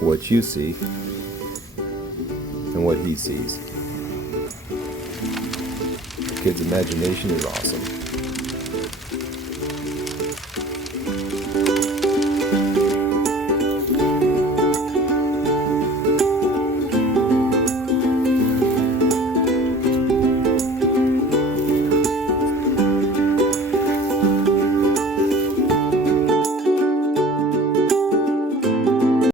what you see and what he sees. The kid's imagination is awesome.